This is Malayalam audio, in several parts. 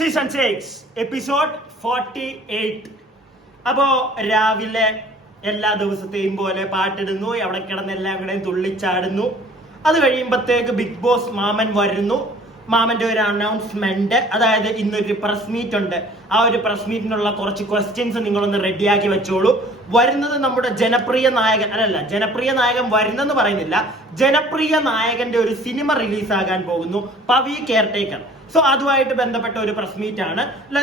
Season 6 episode 48. അപ്പോ രാവിലെ എല്ലാ ദിവസത്തെയും പോലെ പാട്ടിടുന്നു, അവിടെ കിടന്ന് എല്ലാം കൂടെ തുള്ളിച്ചാടുന്നു. അത് കഴിയുമ്പോഴത്തേക്ക് ബിഗ് ബോസ് മാമൻ വരുന്നു. മാമന്റെ ഒരു അനൗൺസ്മെന്റ്, അതായത് ഇന്നൊരു പ്രസ് മീറ്റ് ഉണ്ട്. ആ ഒരു പ്രസ് മീറ്റിനുള്ള കുറച്ച് ക്വസ്റ്റ്യൻസ് നിങ്ങളൊന്ന് റെഡിയാക്കി വെച്ചോളൂ. വരുന്നത് നമ്മുടെ ജനപ്രിയ നായകൻ, ജനപ്രിയ നായകൻ വരുന്നെന്ന് പറയുന്നില്ല, ജനപ്രിയ നായകന്റെ ഒരു സിനിമ റിലീസാകാൻ പോകുന്നു, പവി കെയർടേക്കർ. സോ അതുമായിട്ട് ബന്ധപ്പെട്ട ഒരു പ്രസ് മീറ്റ് ആണ്.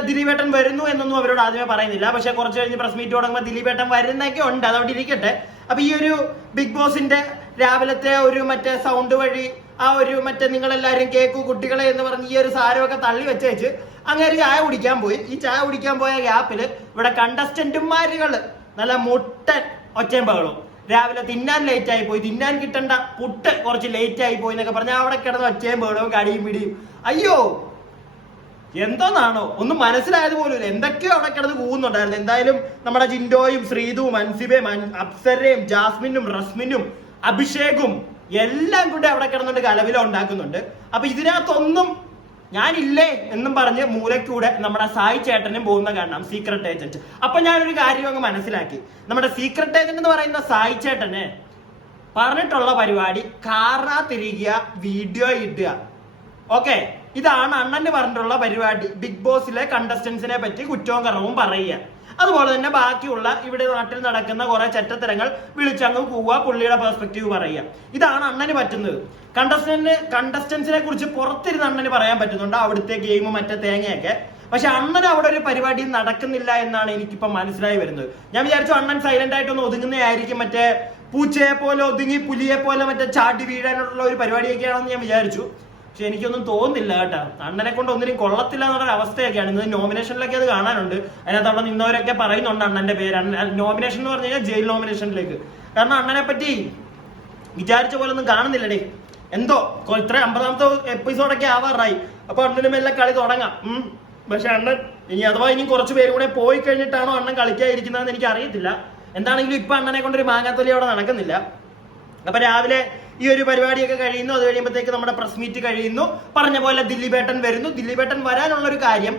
ദിലീപേട്ടൻ വരുന്നു എന്നൊന്നും അവരോട് ആദ്യമേ പറയുന്നില്ല. പക്ഷെ കുറച്ച് കഴിഞ്ഞ് പ്രസ് മീറ്റ് തുടങ്ങുമ്പോൾ ദിലീപേട്ടൻ വരുന്നൊക്കെ ഉണ്ട്, അതവിടെ ഇരിക്കട്ടെ. അപ്പൊ ഈ ഒരു ബിഗ് ബോസിന്റെ രാവിലത്തെ ഒരു മറ്റേ സൗണ്ട് വഴി ആ ഒരു മറ്റേ നിങ്ങളെല്ലാരും കേക്കു കുട്ടികളെ എന്ന് പറഞ്ഞ് ഈ ഒരു സാരമൊക്കെ തള്ളി വെച്ചേച്ച് അങ്ങനെ ചായ കുടിക്കാൻ പോയി. ഈ ചായ കുടിക്കാൻ പോയ ഗ്യാപ്പിൽ ഇവിടെ കണ്ടസ്റ്റന്റുമാരുകള് നല്ല മുട്ടൻ ഒച്ചയും ബഹളവും, രാവിലെ തിന്നാൻ ലേറ്റ് ആയി പോയി, തിന്നാൻ കിട്ടേണ്ട പുട്ട് കുറച്ച് ലേറ്റ് ആയി പോയി എന്നൊക്കെ പറഞ്ഞാൽ അവിടെ കിടന്ന് ഒച്ചയും ബഹളവും കടിയും പിടിയും. അയ്യോ എന്തോന്നാണോ ഒന്നും മനസ്സിലായത് പോലും എന്തൊക്കെയോ അവിടെ കിടന്ന് പോകുന്നുണ്ടായിരുന്നു. എന്തായാലും നമ്മുടെ ജിൻഡോയും ശ്രീതുവും അൻസിബയും അപ്സരയും ജാസ്മിനും റസ്മിനും അഭിഷേകും എല്ലാം കൂടി അവിടെ കിടന്നുകൊണ്ട് കലവില ഉണ്ടാക്കുന്നുണ്ട്. അപ്പൊ ഇതിനകത്തൊന്നും ഞാനില്ലേ എന്നും പറഞ്ഞ് മൂലക്കൂടെ നമ്മുടെ സായി ചേട്ടനും പോകുന്ന കാണാം, സീക്രട്ട് ഏജന്റ്. അപ്പൊ ഞാനൊരു കാര്യം അങ്ങ് മനസ്സിലാക്കി. നമ്മുടെ സീക്രട്ട് ഏജന്റ് എന്ന് പറയുന്ന സായി ചേട്ടന് പറഞ്ഞിട്ടുള്ള പരിപാടി കാറിനകത്തിരിക്കുക, വീഡിയോ ഇടുക. ഓക്കെ, ഇതാണ് അണ്ണന് പറഞ്ഞിട്ടുള്ള പരിപാടി. ബിഗ് ബോസിലെ കണ്ടസ്റ്റൻസിനെ പറ്റി കുറ്റവും കുറവും പറയുക. അതുപോലെ തന്നെ ബാക്കിയുള്ള ഇവിടെ നാട്ടിൽ നടക്കുന്ന കുറെ ചെറ്റത്തരങ്ങൾ വിളിച്ചങ്ങ് പോവുക, പുള്ളിയുടെ പെർസ്പെക്റ്റീവ് പറയുക. ഇതാണ് അണ്ണന് പറ്റുന്നത്. കണ്ടസ്റ്റൻസിനെ കുറിച്ച് പുറത്തിരുന്ന് അണ്ണന് പറയാൻ പറ്റുന്നുണ്ട്, അവിടുത്തെ ഗെയിമും മറ്റേ തേങ്ങയൊക്കെ. പക്ഷെ അണ്ണന് അവിടെ ഒരു പരിപാടി നടക്കുന്നില്ല എന്നാണ് എനിക്കിപ്പോ മനസ്സിലായി വരുന്നത്. ഞാൻ വിചാരിച്ചു അണ്ണൻ സൈലന്റ് ആയിട്ടൊന്ന് ഒതുങ്ങുന്നതായിരിക്കും, മറ്റേ പൂച്ചയെ പോലെ ഒതുങ്ങി പുലിയെ പോലെ മറ്റേ ചാടി വീഴാനുള്ള ഒരു പരിപാടിയൊക്കെയാണെന്ന് ഞാൻ വിചാരിച്ചു. പക്ഷെ എനിക്കൊന്നും തോന്നുന്നില്ല കേട്ടോ. അണ്ണനെ കൊണ്ട് ഒന്നിനും കൊള്ളത്തില്ല എന്നുള്ള അവസ്ഥയൊക്കെയാണ്. ഇന്ന് നോമിനേഷനിലൊക്കെ അത് കാണാനുണ്ട്. അതിനകത്ത് അവിടെ നിന്നവരൊക്കെ പറയുന്നുണ്ട് അണ്ണന്റെ പേര്. നോമിനേഷൻ എന്ന് പറഞ്ഞു കഴിഞ്ഞാൽ ജയിൽ നോമിനേഷനിലേക്ക്. കാരണം അണ്ണനെ പറ്റി വിചാരിച്ച പോലെ ഒന്നും കാണുന്നില്ലടേ. എന്തോ ഇത്ര 50ാമത്തെ എപ്പിസോഡൊക്കെ ആവാറായി. അപ്പൊ അണ്ണനും എല്ലാം കളി തുടങ്ങാം. പക്ഷെ അണ്ണൻ അഥവാ ഇനി കുറച്ച് പേര് കൂടെ പോയി കഴിഞ്ഞിട്ടാണോ അണ്ണൻ കളിക്കാതിരിക്കുന്നതെന്ന് എനിക്ക് അറിയത്തില്ല. എന്താണെങ്കിലും ഇപ്പൊ അണ്ണനെ കൊണ്ടൊരു മാങ്ങാത്തൊലി അവിടെ നടക്കുന്നില്ല. അപ്പൊ രാവിലെ ഈ ഒരു പരിപാടിയൊക്കെ കഴിയുന്നു. അത് കഴിയുമ്പോഴത്തേക്ക് നമ്മുടെ പ്രസ് മീറ്റ് കഴിയുന്നു. പറഞ്ഞ പോലെ ദിലീപേട്ടൻ വരുന്നു. ദിലീപേട്ടൻ വരാനുള്ള ഒരു കാര്യം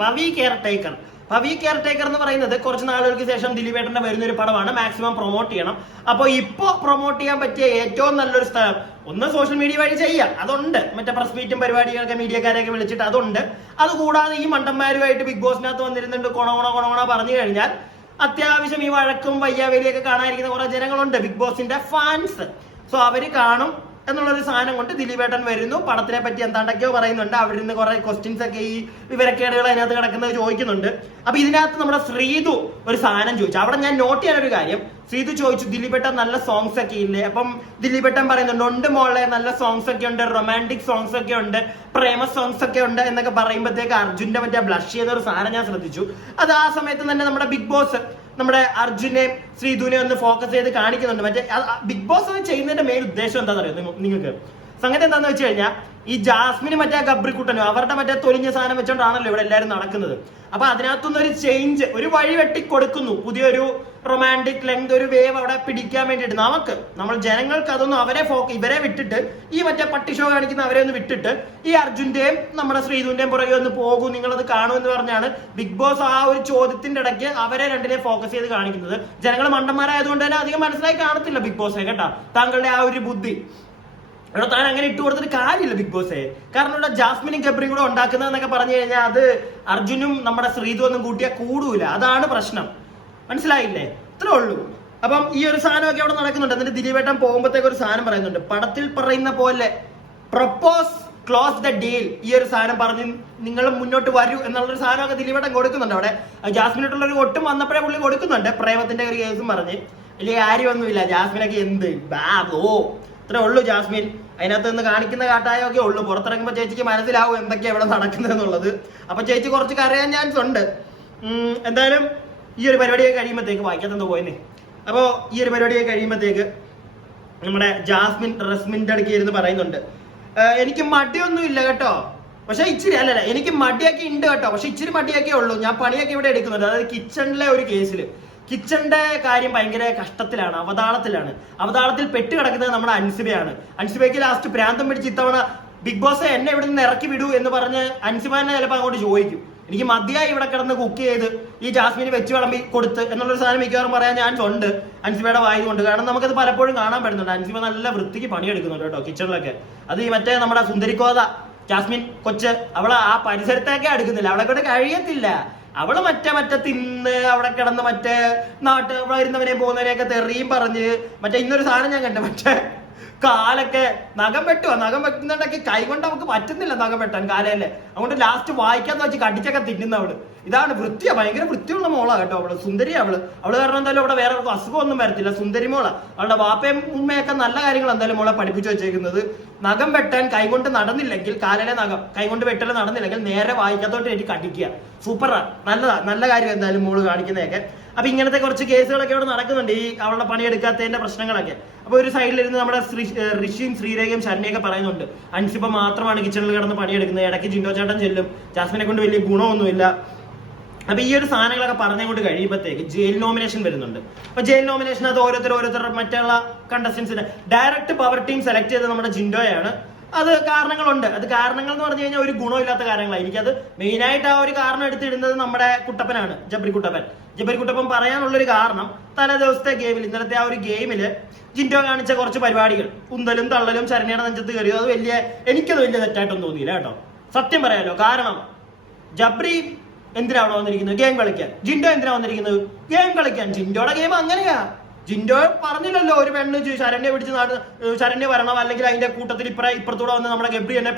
പവി കെയർടേക്കർ. പവി കെയർടേക്കർ എന്ന് പറയുന്നത് കുറച്ച് നാളുകൾക്ക് ശേഷം ദിലീപേട്ടന്റെ വരുന്ന ഒരു പടമാണ്. മാക്സിമം പ്രൊമോട്ട് ചെയ്യണം. അപ്പൊ ഇപ്പൊ പ്രൊമോട്ട് ചെയ്യാൻ പറ്റിയ ഏറ്റവും നല്ലൊരു സ്ഥലം ഒന്ന് സോഷ്യൽ മീഡിയ വഴി ചെയ്യാം, അതുണ്ട്. മറ്റേ പ്രസ് മീറ്റും പരിപാടികളൊക്കെ മീഡിയക്കാരെയൊക്കെ വിളിച്ചിട്ട് അതുണ്ട്. അതുകൂടാതെ ഈ മണ്ടന്മാരുമായിട്ട് ബിഗ് ബോസിനകത്ത് വന്നിരുന്നുണ്ട് കൊണ പറഞ്ഞു കഴിഞ്ഞാൽ അത്യാവശ്യം ഈ വഴക്കും വയ്യാവേലിയൊക്കെ കാണാതിരിക്കുന്ന കുറെ ജനങ്ങളുണ്ട്, ബിഗ് ബോസിന്റെ ഫാൻസ്. സോ അവര് കാണും എന്നുള്ളൊരു സാധനം കൊണ്ട് ദിലീപേട്ടൻ വരുന്നു. പടത്തിനെ പറ്റി എന്താണ്ടൊക്കെയോ പറയുന്നുണ്ട്. അവിടെ നിന്ന് കുറെ ക്വസ്റ്റ്യൻസ് ഒക്കെ ഈ വിവരക്കേടുകൾ അതിനകത്ത് കിടക്കുന്നത് ചോദിക്കുന്നുണ്ട്. അപ്പൊ ഇതിനകത്ത് നമ്മുടെ ശ്രീതു ഒരു സാധനം ചോദിച്ചു. അവിടെ ഞാൻ നോട്ട് ചെയ്യാനൊരു കാര്യം, ശ്രീതു ചോദിച്ചു ദിലീപേട്ടൻ നല്ല സോങ്സ് ഒക്കെ ഇല്ലേ? അപ്പം ദിലീപേട്ടൻ പറയുന്നുണ്ട് ഉണ്ട് മോളെ, നല്ല സോങ്സ് ഒക്കെ ഉണ്ട്, റൊമാൻറ്റിക് സോങ്സ് ഒക്കെ ഉണ്ട്, പ്രേമ സോങ്സ് ഒക്കെ ഉണ്ട് എന്നൊക്കെ പറയുമ്പോഴത്തേക്ക് അർജുന്റെ മറ്റേ ബ്ലഷ് ചെയ്ത ഒരു സാധനം ഞാൻ ശ്രദ്ധിച്ചു. അത് ആ സമയത്ത് തന്നെ നമ്മുടെ ബിഗ് ബോസ് നമ്മുടെ അർജുനെയും ശ്രീധുവിനെ ഒന്ന് ഫോക്കസ് ചെയ്ത് കാണിക്കുന്നുണ്ട്. മറ്റേ ബിഗ് ബോസ് ചെയ്യുന്നതിന്റെ മെയിൻ ഉദ്ദേശം എന്താണെന്ന് അറിയോ നിങ്ങൾക്ക്? സംഗതി എന്താന്ന് വെച്ച് കഴിഞ്ഞാൽ ഈ ജാസ്മിന് മറ്റേ ഗബ്രിക്കുട്ടനും അവരുടെ മറ്റേ തൊലിഞ്ഞ സാധനം വെച്ചോണ്ടാണല്ലോ ഇവിടെ എല്ലാവരും നടക്കുന്നത്. അപ്പൊ അതിനകത്തുനിന്ന് ഒരു ചേഞ്ച്, ഒരു വഴി വെട്ടി കൊടുക്കുന്നു, പുതിയൊരു റൊമാൻറ്റിക് ലെങ്ത്, ഒരു വേവ് അവിടെ പിടിക്കാൻ വേണ്ടിയിട്ട്. നമ്മൾ ജനങ്ങൾക്ക് അതൊന്നും ഇവരെ വിട്ടിട്ട് ഈ മറ്റേ പട്ടി ഷോ കാണിക്കുന്ന അവരെ ഒന്ന് വിട്ടിട്ട് ഈ അർജുന്റെയും നമ്മുടെ ശ്രീധുവിന്റെയും പുറകെ ഒന്ന് പോകൂ, നിങ്ങളത് കാണൂ എന്ന് പറഞ്ഞാണ് ബിഗ് ബോസ് ആ ഒരു ചോദ്യത്തിന്റെ ഇടയ്ക്ക് അവരെ രണ്ടിനെ ഫോക്കസ് ചെയ്ത് കാണിക്കുന്നത്. ജനങ്ങൾ മണ്ടന്മാരായതുകൊണ്ട് തന്നെ അധികം മനസ്സിലായി കാണത്തില്ല ബിഗ് ബോസിനെ കേട്ടാ. താങ്കളുടെ ആ ഒരു ബുദ്ധി ഇവിടെ താൻ അങ്ങനെ ഇട്ട് കൊടുത്തിട്ട് കാര്യമില്ല ബിഗ് ബോസേ. കാരണം ഇവിടെ ജാസ്മിനും ഗബ്രിയും കൂടെ ഉണ്ടാക്കുന്നതെന്നൊക്കെ പറഞ്ഞു കഴിഞ്ഞാൽ അത് അർജുനും നമ്മുടെ ശ്രീതു ഒന്നും കൂട്ടിയാൽ കൂടൂല. അതാണ് പ്രശ്നം, മനസ്സിലായില്ലേ? ഇത്രേ ഉള്ളൂ. അപ്പം ഈ ഒരു സാധനമൊക്കെ അവിടെ നടക്കുന്നുണ്ട്. എന്നിട്ട് ദിലീപേട്ടൻ പോകുമ്പോഴത്തേക്ക് ഒരു സാധനം പറയുന്നുണ്ട്, പടത്തിൽ പറയുന്ന പോലെ പ്രപ്പോസ് ക്ലോസ് ദ ഡീൽ. ഈ ഒരു സാധനം പറഞ്ഞ് നിങ്ങൾ മുന്നോട്ട് വരൂ എന്നുള്ളൊരു സാധനമൊക്കെ ദിലീപേട്ടൻ കൊടുക്കുന്നുണ്ട്. അവിടെ ജാസ്മിനായിട്ടുള്ള ഒരു ഒട്ടും വന്നപ്പോഴേ പുള്ളി കൊടുക്കുന്നുണ്ട്. പ്രേമത്തിന്റെ ഒരു കേസും പറഞ്ഞ് വലിയ കാര്യമൊന്നുമില്ല. ജാസ്മിനൊക്കെ എന്ത് ഇത്രേ ഉള്ളൂ ജാസ്മിൻ. അതിനകത്ത് നിന്ന് കാണിക്കുന്ന കാട്ടായൊക്കെ ഉള്ളൂ. പുറത്തിറങ്ങുമ്പോൾ ചേച്ചിക്ക് മനസ്സിലാവും എന്തൊക്കെയാണ് ഇവിടെ നടക്കുന്നത് എന്നുള്ളത്. അപ്പൊ ചേച്ചി കുറച്ച് കരയാൻ ചാൻസ് ഉണ്ട്. എന്തായാലും ഈ ഒരു പരിപാടിയൊക്കെ കഴിയുമ്പോഴത്തേക്ക് വായിക്കാത്തെന്തോ പോയെന്നേ. അപ്പോൾ ഈ ഒരു പരിപാടിയൊക്കെ കഴിയുമ്പോഴത്തേക്ക് നമ്മുടെ ജാസ്മിൻ റസ്മിന്റെ അടുക്ക് ഇരുന്ന് പറയുന്നുണ്ട്, എനിക്ക് മടിയൊന്നും ഇല്ല കേട്ടോ, പക്ഷെ ഇച്ചിരി എനിക്ക് മടിയൊക്കെ ഉണ്ട് കേട്ടോ, പക്ഷെ ഇച്ചിരി മടിയൊക്കെ ഉള്ളൂ. ഞാൻ പണിയൊക്കെ ഇവിടെ എടുക്കുന്നുണ്ട്. അതായത് കിച്ചണിലെ ഒരു കേസിൽ കിച്ചന്റെ കാര്യം ഭയങ്കര കഷ്ടത്തിലാണ്, അവതാളത്തിൽ പെട്ട് കിടക്കുന്നത് നമ്മുടെ അൻസിബയാണ്. അൻസിബയ്ക്ക് ലാസ്റ്റ് പ്രാന്തം പിടിച്ച് ഇത്തവണ ബിഗ് ബോസ് എന്നെ ഇവിടെ നിന്ന് ഇറക്കി വിടൂ എന്ന് പറഞ്ഞ് അൻസിബാനെ ചിലപ്പോൾ അങ്ങോട്ട് ചോദിക്കും. എനിക്ക് മതിയായി ഇവിടെ കിടന്ന് കുക്ക് ചെയ്ത് ഈ ജാസ്മിന് വെച്ച് വിളമ്പി കൊടുത്ത് എന്നുള്ളൊരു സാധനം മിക്കവാറും പറയാൻ ഞാൻ ഉണ്ട് അൻസിബയുടെ വായതുകൊണ്ട്. കാരണം നമുക്കത് പലപ്പോഴും കാണാൻ പറ്റുന്നുണ്ട്. അൻസിബ നല്ല വൃത്തിക്ക് പണിയെടുക്കുന്നുണ്ട് കേട്ടോ കിച്ചണിലൊക്കെ. അത് ഈ മറ്റേ നമ്മുടെ സുന്ദരിക്കോത ജാസ്മിൻ കൊച്ച് അവള് ആ പരിസരത്തേക്കെ അടുക്കുന്നില്ല, അവളെ കൊണ്ട് കഴിയത്തില്ല. അവള് മറ്റേ തിന്ന് അവിടെ കിടന്ന് മറ്റേ നാട്ട് വരുന്നവരെ പോകുന്നവരെയൊക്കെ തെറിയും പറഞ്ഞ് മറ്റേ ഇന്നൊരു സാധനം ഞാൻ കണ്ടു, മറ്റേ കാലൊക്കെ നഖം വെട്ടുന്നുണ്ടെങ്കിൽ കൈ കൊണ്ട് നമുക്ക് പറ്റുന്നില്ല നഖം വെട്ടാൻ കാലല്ലേ. അതുകൊണ്ട് ലാസ്റ്റ് വായിക്കാന്ന് വെച്ച് കടിച്ചൊക്കെ തിന്നുന്നവള്. ഇതാണ് വൃത്തിയാ, ഭയങ്കര വൃത്തിയുള്ള മോളാ കേട്ടോ അവള്. സുന്ദരി അവള് കാരണം എന്തായാലും അവിടെ വേറെ അസുഖമൊന്നും വരത്തില്ല. സുന്ദരി മോള. അവളുടെ വാപ്പയും ഉമ്മയൊക്കെ നല്ല കാര്യങ്ങൾ എന്തായാലും മോളെ പഠിപ്പിച്ചു വെച്ചേക്കുന്നത്. നഖം വെട്ടാൻ കൈകൊണ്ട് നടന്നില്ലെങ്കിൽ, കാലിലെ നഖം കൈകൊണ്ട് വെട്ടല് നടന്നില്ലെങ്കിൽ നേരെ വായിക്കാത്തോട്ട് എനിക്ക് കടിക്കുക. സൂപ്പറാ, നല്ലതാ, നല്ല കാര്യം എന്തായാലും മോള് കാണിക്കുന്നതൊക്കെ. അപ്പൊ ഇങ്ങനത്തെ കുറച്ച് കേസുകളൊക്കെ ഇവിടെ നടക്കുന്നുണ്ട്, ഈ അവളുടെ പണിയെടുക്കാത്തതിന്റെ പ്രശ്നങ്ങളൊക്കെ. അപ്പൊ ഒരു സൈഡിലിരുന്ന് നമ്മുടെ ഋഷിയും ശ്രീരേഖയും ശരണ്യൊക്കെ പറയുന്നുണ്ട് അൻസിബ മാത്രമാണ് കിച്ചണിൽ കിടന്ന് പണിയെടുക്കുന്നത്, ഇടയ്ക്ക് ജിൻഡോ ചേട്ടൻ ചെല്ലും, ജാസ്മിനെ കൊണ്ട് വലിയ ഗുണമൊന്നുമില്ല. അപ്പൊ ഈ ഒരു സാധനങ്ങളൊക്കെ പറഞ്ഞുകൊണ്ട് കഴിയുമ്പോഴത്തേക്ക് ജയിൽ നോമിനേഷൻ വരുന്നുണ്ട്. അപ്പൊ ജയിൽ നോമിനേഷൻ അത് ഓരോരുത്തർ മറ്റുള്ള കണ്ടസ്റ്റൻസിന്റെ ഡയറക്റ്റ് പവർ ടീം സെലക്ട് ചെയ്ത് നമ്മുടെ ജിൻഡോയാണ്. അത് കാരണങ്ങളുണ്ട്. അത് കാരണങ്ങൾ എന്ന് പറഞ്ഞു കഴിഞ്ഞാൽ ഒരു ഗുണമില്ലാത്ത കാര്യങ്ങളായിരിക്കും. അത് മെയിനായിട്ട് ആ ഒരു കാരണം എടുത്തിടുന്നത് നമ്മുടെ കുട്ടപ്പനാണ്, ജബ്രി കുട്ടപ്പൻ പറയാനുള്ളൊരു കാരണം തലേ ദിവസത്തെ ഗെയിമിൽ, ഇന്നലത്തെ ആ ഒരു ഗെയിമില് ജിൻഡോ കാണിച്ച കുറച്ച് പരിപാടികൾ, ഉന്തലും തള്ളലും ശരണ്യയുടെ നെഞ്ചത്ത് കയറിയോ, അത് എനിക്കത് വലിയ തെറ്റായിട്ടൊന്നും തോന്നിയില്ല കേട്ടോ, സത്യം പറയാലോ. കാരണം ജബ്രി എന്തിനാ അവിടെ വന്നിരിക്കുന്നത്? ഗെയിം കളിക്കാൻ. ജിൻഡോ എന്തിനാ വന്നിരിക്കുന്നത്? ഗെയിം കളിക്കാൻ. ജിൻഡോയുടെ ഗെയിം അങ്ങനെയാ. ജിൻഡോ പറഞ്ഞില്ലല്ലോ ഒരു പെണ്ണ് ശരണ്യെ പിടിച്ച് ശരണ്യ വരണം, അല്ലെങ്കിൽ അതിന്റെ കൂട്ടത്തിൽ ഇപ്പുറത്തൂടെ വന്ന് നമ്മുടെ ഗബ്രി എന്നെ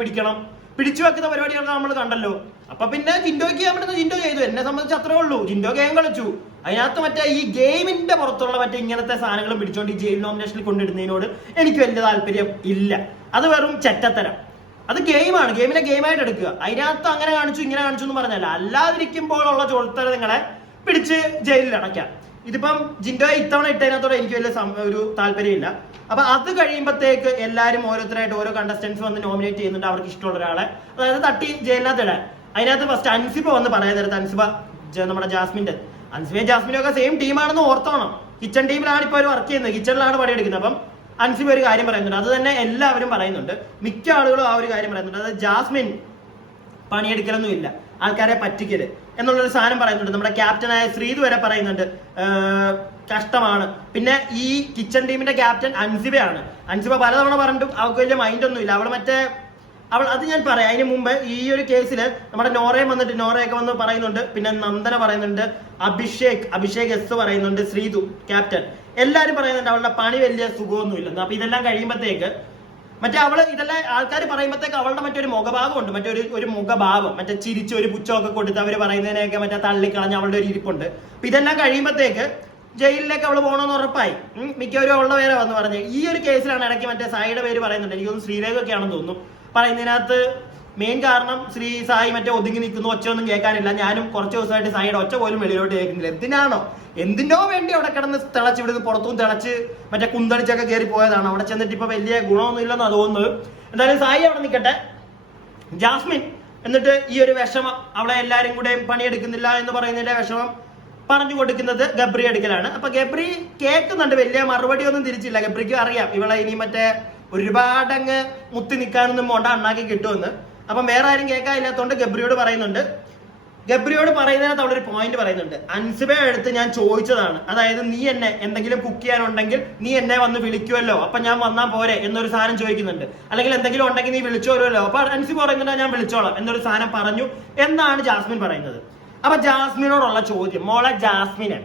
പിടിച്ചു വെക്കുന്ന പരിപാടികളൊക്കെ നമ്മൾ കണ്ടല്ലോ. അപ്പൊ പിന്നെ ജിൻഡോയ്ക്ക് ചെയ്യാൻ പറ്റുന്ന ജിൻഡോ ചെയ്തു. എന്നെ സംബന്ധിച്ച് അത്രേ ഉള്ളൂ. ജിൻഡോ ഗെയിം കളിച്ചു. അതിനകത്ത് മറ്റേ ഈ ഗെയിമിന്റെ പുറത്തുള്ള മറ്റേ ഇങ്ങനത്തെ സാധനങ്ങളും പിടിച്ചോണ്ട് ഈ ജയിൽ നോമിനേഷനിൽ കൊണ്ടിടുന്നതിനോട് എനിക്ക് വലിയ താല്പര്യം ഇല്ല. അത് വെറും ചെറ്റത്തരം. അത് ഗെയിമാണ്, ഗെയിമിനെ ഗെയിമായിട്ട് എടുക്കുക. അതിനകത്ത് അങ്ങനെ കാണിച്ചു ഇങ്ങനെ കാണിച്ചു എന്ന് പറഞ്ഞല്ല, അല്ലാതിരിക്കുമ്പോഴുള്ള ചോദ്യങ്ങളെ പിടിച്ച് ജയിലിൽ അടയ്ക്കാം. ഇതിപ്പം ജിൻഡോയെ ഇത്തവണ ഇട്ടതിനകത്തോടെ എനിക്ക് വലിയ ഒരു താല്പര്യമില്ല. അപ്പൊ അത് കഴിയുമ്പോഴത്തേക്ക് എല്ലാവരും ഓരോരുത്തരായിട്ട് ഓരോ കണ്ടസ്റ്റൻസ് വന്ന് നോമിനേറ്റ് ചെയ്യുന്നുണ്ട് അവർക്ക് ഇഷ്ടമുള്ള ഒരാളെ, അതായത് തട്ടി ജയിലിനകത്ത് ഇടാൻ. അതിനകത്ത് ഫസ്റ്റ് അൻസിബ വന്ന് പറയാൻ നേരത്ത് അൻസിബ നമ്മുടെ അൻസിബയും ജാസ്മിനും ഒക്കെ സെയിം ടീമാണെന്ന് ഓർത്തോണം. കിച്ചൺ ടീമിലാണ് ഇപ്പൊ അവർ വർക്ക് ചെയ്യുന്നത്, കിച്ചണിലാണ് പണിയെടുക്കുന്നത്. അപ്പം അൻസിബ ഒരു കാര്യം പറയുന്നുണ്ട്, അത് തന്നെ എല്ലാവരും പറയുന്നുണ്ട്, മിക്ക ആളുകളും ആ ഒരു കാര്യം പറയുന്നുണ്ട്. അതായത് ജാസ്മിൻ പണിയെടുക്കലൊന്നും ഇല്ല, ആൾക്കാരെ പറ്റിക്കല് എന്നുള്ളൊരു സാധനം പറയുന്നുണ്ട്. നമ്മുടെ ക്യാപ്റ്റനായ ശ്രീതു വരെ പറയുന്നുണ്ട് കഷ്ടമാണ്. പിന്നെ ഈ കിച്ചൺ ടീമിന്റെ ക്യാപ്റ്റൻ അൻസിബയാണ്. അൻസിബ പലതവണ പറഞ്ഞിട്ടും അവൾക്ക് വലിയ മൈൻഡ് ഒന്നും ഇല്ല. അവൾ അത് ഞാൻ പറയാം. അതിന് മുമ്പ് ഈ ഒരു കേസിൽ നമ്മുടെ നോറയൊക്കെ വന്ന് പറയുന്നുണ്ട്, പിന്നെ നന്ദന പറയുന്നുണ്ട്, അഭിഷേക് എസ് പറയുന്നുണ്ട്, ശ്രീതു ക്യാപ്റ്റൻ, എല്ലാവരും പറയുന്നുണ്ട് അവളുടെ പണി വലിയ സുഖമൊന്നുമില്ലെന്ന്. അപ്പൊ ഇതെല്ലാം കഴിയുമ്പോഴത്തേക്ക് അവള് ഇതെല്ലാം ആൾക്കാർ പറയുമ്പോഴത്തേക്ക് അവളുടെ മറ്റൊരു മുഖഭാഗം ഉണ്ട്, ഒരു മുഖഭാവം, മറ്റേ ചിരിച്ച് ഒരു പുച്ഛമൊക്കെ കൊടുത്ത് അവര് പറയുന്നതിനെയൊക്കെ മറ്റേ തള്ളിക്കളഞ്ഞ് അവളുടെ ഒരു ഇരിപ്പുണ്ട്. അപ്പൊ ഇതെല്ലാം കഴിയുമ്പോഴത്തേക്ക് ജയിലിലേക്ക് അവള് പോകണമെന്ന് ഉറപ്പായി. മിക്കവരും അവളുടെ പേരെ വന്ന് പറഞ്ഞു. ഈ ഒരു കേസിലാണ് ഇടയ്ക്ക് മറ്റേ സായിയുടെ പേര് പറയുന്നുണ്ട്, എനിക്കൊന്നും ശ്രീരേഖയൊക്കെയാണെന്ന് തോന്നുന്നു പറയുന്നതിനകത്ത്. മെയിൻ കാരണം സായി മറ്റേ ഒതുങ്ങി നിൽക്കുന്നു, ഒച്ചയൊന്നും കേൾക്കാനില്ല. ഞാനും കുറച്ച് ദിവസമായിട്ട് സായിയുടെ ഒച്ച പോലും വെളിയിലോട്ട് കേൾക്കുന്നില്ല. എന്തിനോ വേണ്ടി അവിടെ കിടന്ന് തിളച്ച് ഇവിടുന്ന് പുറത്തും തിളച്ച് മറ്റേ കുന്തടിച്ചൊക്കെ കയറി പോയതാണ്. അവിടെ ചെന്നിട്ട് ഇപ്പൊ വലിയ ഗുണമൊന്നും ഇല്ലെന്നാ തോന്നുന്നത്. എന്തായാലും സായി അവിടെ നിൽക്കട്ടെ. ജാസ്മിൻ എന്നിട്ട് ഈ ഒരു വിഷമം, അവളെ എല്ലാരും കൂടെ പണിയെടുക്കുന്നില്ല എന്ന് പറയുന്നതിന്റെ വിഷമം പറഞ്ഞു കൊടുക്കുന്നത് ഗബ്രി അടുക്കലാണ്. അപ്പൊ ഗബ്രി കേൾക്കുന്നുണ്ട്, വലിയ മറുപടി ഒന്നും തിരിച്ചില്ല. ഗബ്രിക്ക് അറിയാം ഇവളെ ഇനി മറ്റേ ഒരുപാടങ്ങ് മുത്തി നിൽക്കാനൊന്നും പോണ്ട, അണ്ണാക്കി കിട്ടുമെന്ന്. അപ്പം വേറെ ആരും കേൾക്കാനില്ലാത്തതുകൊണ്ട് ഗബ്രിയോട് പറയുന്നതിനകത്ത് അവളൊരു പോയിന്റ് പറയുന്നുണ്ട്. അൻസിബയുടെ അടുത്ത് ഞാൻ ചോദിച്ചതാണ്, അതായത് നീ എന്നെ എന്തെങ്കിലും കുക്ക് ചെയ്യാനുണ്ടെങ്കിൽ നീ എന്നെ വന്ന് വിളിക്കുമല്ലോ, അപ്പൊ ഞാൻ വന്നാൽ പോരെ എന്നൊരു സാധനം ചോദിക്കുന്നുണ്ട്. അല്ലെങ്കിൽ എന്തെങ്കിലും ഉണ്ടെങ്കിൽ നീ വിളിച്ചോളൂല്ലോ, അപ്പൊ അൻസിബ പറയുന്നുണ്ട് ഞാൻ വിളിച്ചോളാം എന്നൊരു സാധനം പറഞ്ഞു എന്നാണ് ജാസ്മിൻ പറയുന്നത്. അപ്പൊ ജാസ്മിനോടുള്ള ചോദ്യം, മോളെ ജാസ്മിനെ,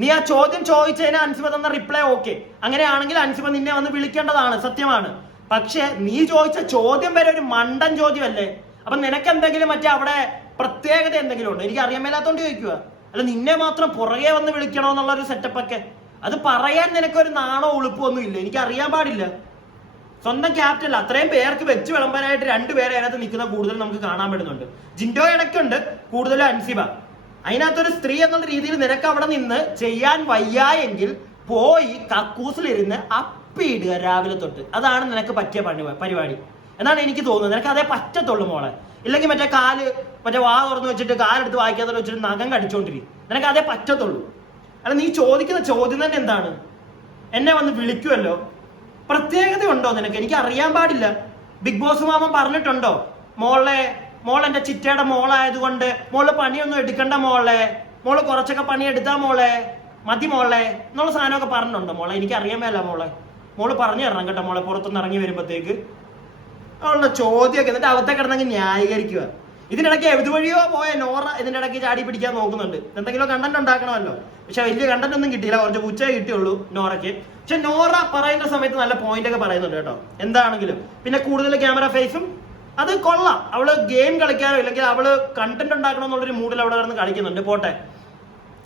നീ ആ ചോദ്യം ചോദിച്ചതിന് അൻസിബ തന്ന റിപ്ലൈ ഓക്കെ, അങ്ങനെയാണെങ്കിൽ അൻസിബ നിന്നെ വന്ന് വിളിക്കേണ്ടതാണ്, സത്യമാണ്. പക്ഷെ നീ ചോദിച്ച ചോദ്യം വരെ ഒരു മണ്ടൻ ചോദ്യമല്ലേ? അപ്പൊ നിനക്ക് എന്തെങ്കിലും മറ്റേ അവിടെ പ്രത്യേകത എന്തെങ്കിലും ഉണ്ടോ? എനിക്ക് അറിയാൻ മേലാത്തോണ്ട് ചോദിക്കുക. അല്ല നിന്നെ മാത്രം പുറകെ വന്ന് വിളിക്കണോ എന്നുള്ള ഒരു സെറ്റപ്പ് ഒക്കെ, അത് പറയാൻ നിനക്കൊരു നാണോ ഉളുപ്പോ ഒന്നും ഇല്ല. എനിക്ക് അറിയാൻ പാടില്ല. സ്വന്തം ക്യാപ്റ്റൻ അത്രയും പേർക്ക് വെച്ച് വിളമ്പാനായിട്ട് രണ്ടുപേരെ അതിനകത്ത് നിൽക്കുന്ന കൂടുതൽ നമുക്ക് കാണാൻ പറ്റുന്നുണ്ട്. ജിൻഡോ ഇടയ്ക്കുണ്ട്, കൂടുതലും അൻസിബ. അതിനകത്തൊരു സ്ത്രീ എന്നുള്ള രീതിയിൽ നിനക്ക് അവിടെ നിന്ന് ചെയ്യാൻ വയ്യായെങ്കിൽ പോയി കക്കൂസിലിരുന്ന് അപ്പിയിടുക രാവിലെ തൊട്ട്. അതാണ് നിനക്ക് പറ്റിയ പരിപാടി എന്നാണ് എനിക്ക് തോന്നുന്നത്. നിനക്ക് അതേ പറ്റത്തുള്ളൂ മോളെ. ഇല്ലെങ്കിൽ മറ്റേ വാ തുറന്ന് വെച്ചിട്ട് കാലെടുത്ത് വായിക്കാതെ വെച്ചിട്ട് നഖം കടിച്ചോണ്ടിരിക്കും. നിനക്ക് അതേ പറ്റത്തുള്ളൂ. അല്ല നീ ചോദിക്കുന്ന ചോദ്യം തന്നെ എന്താണ്? എന്നെ വന്ന് വിളിക്കുമല്ലോ, പ്രത്യേകത ഉണ്ടോ നിനക്ക്? എനിക്ക് അറിയാൻ പാടില്ല. ബിഗ് ബോസ് മാമൻ പറഞ്ഞിട്ടുണ്ടോ മോൾ എന്റെ ചിറ്റയുടെ മോളായതുകൊണ്ട് മോള് പണിയൊന്നും എടുക്കണ്ട മോള് കുറച്ചൊക്കെ പണി എടുത്താ മതി എന്നുള്ള സാധനമൊക്കെ പറഞ്ഞിട്ടുണ്ടോ എനിക്ക് അറിയാൻ മേല മോള് പറഞ്ഞു തരണം കേട്ടോ പുറത്തുനിന്ന് ഇറങ്ങി വരുമ്പോഴത്തേക്ക് അവളുടെ ചോദ്യമൊക്കെ എന്നിട്ട് അവത്തെ കിടന്നങ്ങ് ന്യായീകരിക്കുക. ഇതിനിടയ്ക്ക് ഇതുവഴിയോ പോയ നോറ ഇതിന്റെ ഇടയ്ക്ക് ചാടി പിടിക്കാൻ നോക്കുന്നുണ്ട്. എന്തെങ്കിലും കണ്ടന്റ് ഉണ്ടാക്കണമല്ലോ. പക്ഷെ വലിയ കണ്ടന്റ് ഒന്നും കിട്ടിയില്ല, കുറച്ച് പുച്ചേ കിട്ടിയുള്ളൂ നോറയ്ക്ക്. പക്ഷെ നോറ പറയുന്ന സമയത്ത് നല്ല പോയിന്റ് ഒക്കെ പറയുന്നുണ്ട് കേട്ടോ. എന്താണെങ്കിലും പിന്നെ കൂടുതൽ ക്യാമറ ഫേസും അത് കൊള്ളാം. അവള് ഗെയിം കളിക്കാനോ ഇല്ലെങ്കിൽ അവള് കണ്ടന്റ് ഉണ്ടാക്കണം എന്നുള്ളൊരു മൂഡിൽ അവിടെ കിടന്ന് കളിക്കുന്നുണ്ട്. പോട്ടെ.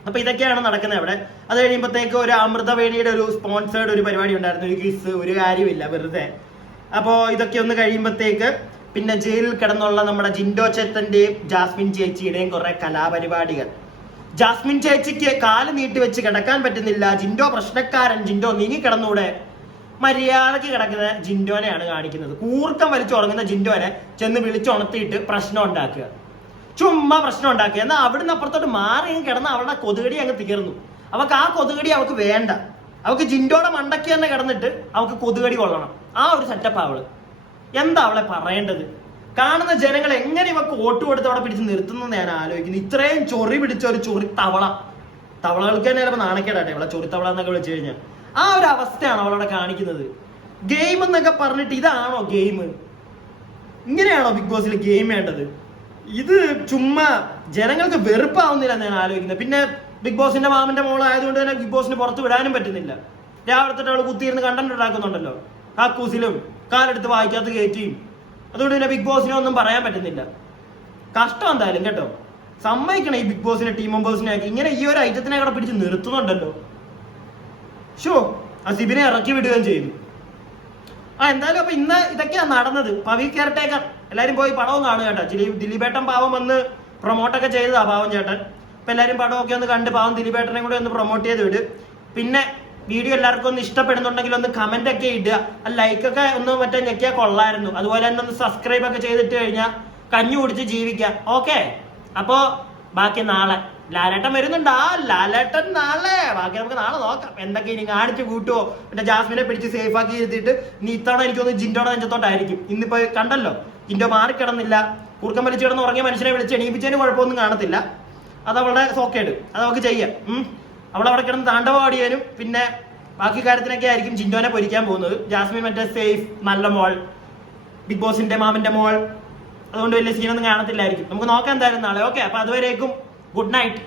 അപ്പൊ ഇതൊക്കെയാണ് നടക്കുന്നത് അവിടെ. അത് കഴിയുമ്പോഴത്തേക്ക് ഒരു അമൃതവേണിയുടെ ഒരു സ്പോൺസേർഡ് ഒരു പരിപാടി ഉണ്ടായിരുന്നു, ഒരു ക്വിസ്, ഒരു കാര്യമില്ല വെറുതെ. അപ്പോ ഇതൊക്കെ ഒന്ന് കഴിയുമ്പോഴത്തേക്ക് പിന്നെ ജയിലിൽ കിടന്നുള്ള നമ്മുടെ ജിൻഡോ ചേട്ടന്റെയും ജാസ്മിൻ ചേച്ചിയുടെയും കുറെ കലാപരിപാടികൾ. ജാസ്മിൻ ചേച്ചിക്ക് കാല് നീട്ടി വെച്ച് കിടക്കാൻ പറ്റുന്നില്ല, ജിൻഡോ പ്രശ്നക്കാരൻ, ജിൻഡോ നീങ്ങി കിടന്നൂടെ. മര്യാദക്ക് കിടക്കുന്ന ജിൻഡോനെയാണ് കാണിക്കുന്നത്. കൂർക്കം വലിച്ചുറങ്ങുന്ന ജിൻഡോനെ ചെന്ന് വിളിച്ചുണർത്തിയിട്ട് പ്രശ്നം ഉണ്ടാക്കുക, ചുമ്മാ പ്രശ്നം ഉണ്ടാക്കുക. എന്നാൽ അവിടുന്ന് അപ്പുറത്തോട്ട് മാറി കിടന്ന് അവളുടെ കൊതുകടി അങ്ങ് തീർന്നു. അവൾക്ക് ആ കൊതുകടി അവൾക്ക് വേണ്ട. അവൾക്ക് ജിൻഡോടെ മണ്ടയ്ക്ക് തന്നെ കിടന്നിട്ട് അവൾക്ക് കൊതുകടി കൊള്ളണം. ആ ഒരു സെറ്റപ്പ് അവള്. എന്താ അവളെ പറയേണ്ടത്? കാണുന്ന ജനങ്ങൾ എങ്ങനെ ഇവക്ക് വോട്ട് കൊടുത്ത് അവിടെ പിടിച്ച് നിർത്തുന്നെന്ന് ഞാൻ ആലോചിക്കുന്നു. ഇത്രയും ചൊറി പിടിച്ച ഒരു ചൊറി തവളകൾക്ക് തന്നെ ചിലപ്പോൾ നാണക്കേടാട്ടെ അവളെ ചൊറിത്തവള എന്നൊക്കെ വിളിച്ചു കഴിഞ്ഞാൽ. ആ ഒരു അവസ്ഥയാണ് അവളവിടെ കാണിക്കുന്നത്. ഗെയിം എന്നൊക്കെ പറഞ്ഞിട്ട് ഇതാണോ ഗെയിം? ഇങ്ങനെയാണോ ബിഗ് ബോസിൽ ഗെയിം വേണ്ടത്? ഇത് ചുമ്മാ ജനങ്ങൾക്ക് വെറുപ്പാവുന്നില്ല ഞാൻ ആലോചിക്കുന്നത്. പിന്നെ ബിഗ് ബോസിന്റെ മാമന്റെ മോളായതുകൊണ്ട് തന്നെ ബിഗ് ബോസിന് പുറത്ത് വിടാനും പറ്റുന്നില്ല. രാവിലെ തൊട്ട് അവൾ കുത്തിയിരുന്ന് കണ്ടന്റ് ഉണ്ടാക്കുന്നുണ്ടല്ലോ, കാക്കൂസിലും കാലെടുത്ത് വായിക്കാത്ത കയറ്റിയും. അതുകൊണ്ട് പിന്നെ ബിഗ് ബോസിനെ ഒന്നും പറയാൻ പറ്റുന്നില്ല. കഷ്ടം എന്തായാലും കേട്ടോ. സമ്മതിക്കണം ഈ ബിഗ് ബോസിന്റെ ടീം മെമ്പേഴ്സിനെ ഒക്കെ ഇങ്ങനെ ഈ ഒരു ഐറ്റത്തിനെ കൂടെ പിടിച്ച് നിർത്തുന്നുണ്ടല്ലോ. അസിബിനെ ഇറക്കി വിടുകയും ചെയ്തു. എന്തായാലും അപ്പൊ ഇന്ന് ഇതൊക്കെയാണ് നടന്നത്. പവി കെയർടേക്കർ എല്ലാരും പോയി പടവും കാണുക കേട്ടോ. ദിലീപേട്ടൻ പാവം വന്ന് പ്രൊമോട്ടൊക്കെ ചെയ്തതാ പാവം ചേട്ടൻ. അപ്പൊ എല്ലാരും പടമൊക്കെ ഒന്ന് കണ്ട് പാവം ദിലീപേട്ടനെ കൂടെ ഒന്ന് പ്രൊമോട്ട് ചെയ്ത് വിട്. പിന്നെ വീഡിയോ എല്ലാവർക്കും ഒന്ന് ഇഷ്ടപ്പെടുന്നുണ്ടെങ്കിൽ ഒന്ന് കമന്റ് ഒക്കെ ഇടുക. ലൈക്കൊക്കെ ഒന്ന് മറ്റേ ഞെക്കിയാൽ കൊള്ളായിരുന്നു. അതുപോലെ തന്നെ ഒന്ന് സബ്സ്ക്രൈബ് ഒക്കെ ചെയ്തിട്ട് കഴിഞ്ഞാൽ കഞ്ഞി കുടിച്ച് ജീവിക്കാം. ഓക്കെ, അപ്പോ ബാക്കി നാളെ ലാലേട്ടൻ വരുന്നുണ്ട്. ലാലേട്ടൻ നാളെ, ബാക്കി നമുക്ക് നാളെ നോക്കാം എന്തൊക്കെ ഇനി കാണിച്ച് കൂട്ടുവോ. പിന്നെ ജാസ്മിനെ പിടിച്ച് സേഫ് ആക്കി ഇരുത്തിയിട്ട് ഇനി ഇത്തവണ എനിക്കൊന്ന് ജിൻഡോടെ നെഞ്ചത്തോട്ടായിരിക്കും. ഇന്നിപ്പോ കണ്ടല്ലോ, ജിൻഡോ മാറിക്കിടന്നില്ല. കൂർക്കം വലിച്ചു കിടന്ന് ഉറങ്ങിയ മനുഷ്യനെ വിളിച്ച് എണീപ്പിച്ചതിന് കുഴപ്പമൊന്നും കാണത്തില്ല. അത് അവളുടെ സോക്കേട്, അത് അവൾക്ക് ചെയ്യാം. അവളവിടെ കിടന്ന് താണ്ഡവാടിയാനും പിന്നെ ബാക്കി കാര്യത്തിനൊക്കെ ആയിരിക്കും ജിൻഡോനെ പൊരിക്കാൻ പോകുന്നത്. ജാസ്മിൻ മറ്റേ സേഫ് നല്ല മോൾ, ബിഗ് ബോസിന്റെ മാമന്റെ മോൾ, അതുകൊണ്ട് വലിയ സീനൊന്നും കാണത്തില്ലായിരിക്കും. നമുക്ക് നോക്കാം എന്തായാലും നാളെ. ഓക്കെ, അപ്പൊ അതുവരേക്കും ഗുഡ് നൈറ്റ്.